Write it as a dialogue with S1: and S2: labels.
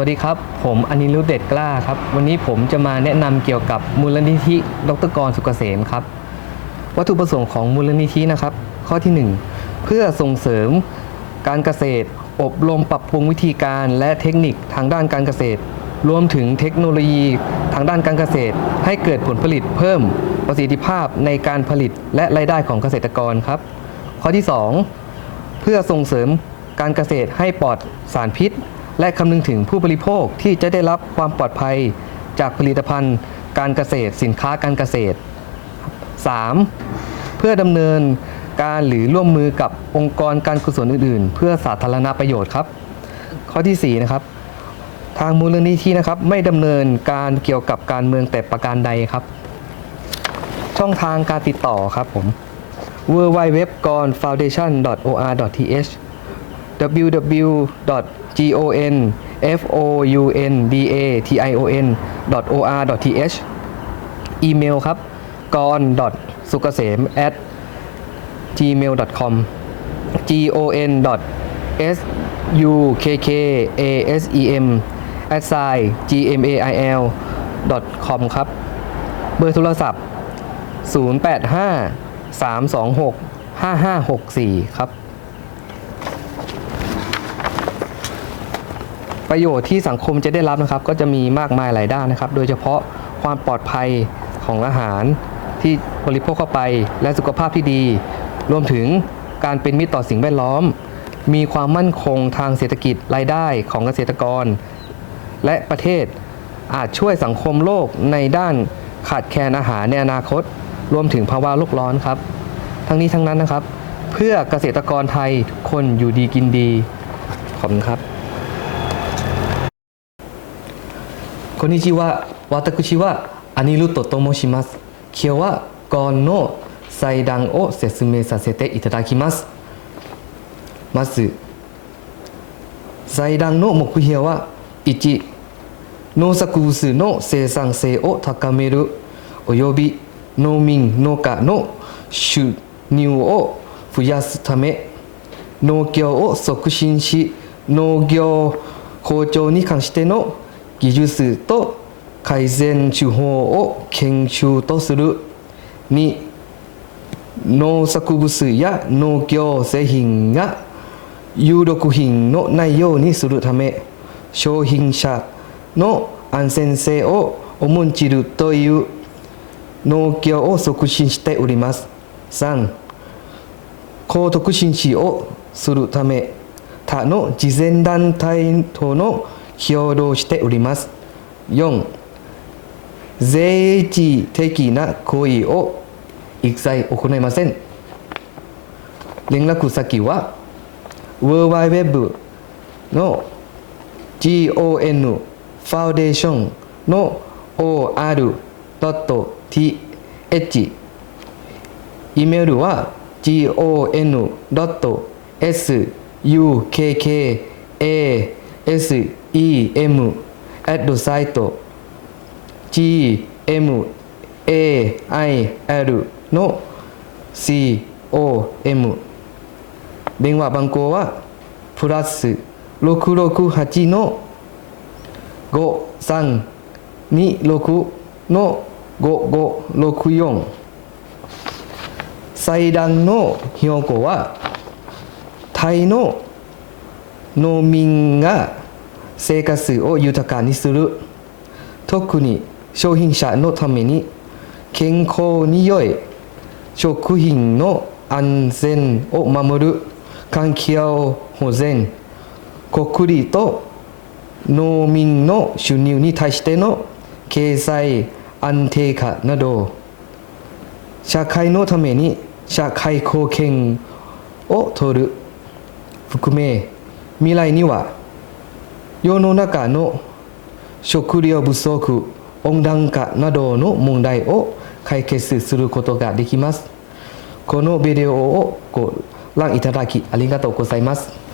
S1: วัสดีครับ ผมอนิรุธเดชกล้าครับ วันนี้ผมจะมาแนะนำเกี่ยวกับมูลนิธิดรกรสุกเกษมครับ วัตถุประสงค์ของมูลนิธินะครับ ข้อที่ 1 เพื่อส่งเสริมการเกษตร อบรมปรับปรุงวิธีการและเทคนิคทางด้านการเกษตร รวมถึงเทคโนโลยีทางด้านการเกษตร ให้เกิดผลผลิตเพิ่มประสิทธิภาพในการผลิตและรายได้ของเกษตรกรครับ ข้อที่ 2 เพื่อส่งเสริมการเกษตรให้ปลอดสารพิษ และคำนึงถึงผู้บริโภคที่จะได้รับความปลอดภัยจากผลิตภัณฑ์ การเกษตร สินค้าการเกษตร 3. เพื่อดำเนินการหรือร่วมมือกับองค์กรการกุศลอื่น ๆ เพื่อสาธารณประโยชน์ครับ ข้อที่ 4 นะครับ ทางมูลนิธินะครับ ไม่ดำเนินการเกี่ยวกับการเมืองแต่ประการใดครับ ช่องทางการติดต่อครับผม w w w g o n f o u n d a t i o n o r t h w w gon.foundation.or.th อีเมลครับกอนสุกเกษม at gmail.com gon s u k k a s e m at sign gmail com ครับ เบอร์โทรศัพท์ 085 326 5564 ครับ ประโยชน์ที่สังคมจะได้รับนะครับ ก็จะมีมากมายหลายด้านนะครับ โดยเฉพาะความปลอดภัยของอาหารที่บริโภคเข้าไปและสุขภาพที่ดี รวมถึงการเป็นมิตรต่อสิ่งแวดล้อม มีความมั่นคงทางเศรษฐกิจรายได้ของเกษตรกร และประเทศอาจช่วยสังคมโลกในด้านขาดแคลนอาหารในอนาคต รวมถึงภาวะโลกร้อนครับ ทั้งนี้ทั้งนั้นนะครับ เพื่อเกษตรกรไทยคนอยู่ดีกินดี ขอบคุณครับ
S2: こんにちは。私はアニルトと申します。今日はゴンの祭壇を説明させていただきます。まず、祭壇の目標は1、農作物の生産性を高めるおよび農民農家の収入を増やすため農業を促進し農業向上に関しての技術と改善手法を研究とする2農作物や農業製品が有力品のないようにするため商品者の安全性を重んじるという農業を促進しております。3高徳心地をするため他の慈善団体との協力をしております。4政治的な行為を一切行いません。連絡先は w w w の GON ファウンデーションの or.th イメールは gon.sukka アットサイト gmail の com 電話番号はプラス668の5326の5564祭壇の標語はタイの農民が生活を豊かにする特に商品者のために健康に良い食品の安全を守る環境保全国利と農民の収入に対しての経済安定化など社会のために社会貢献を取る含め未来には世の中の食料不足温暖化などの問題を解決することができます。このビデオをご覧いただきありがとうございます。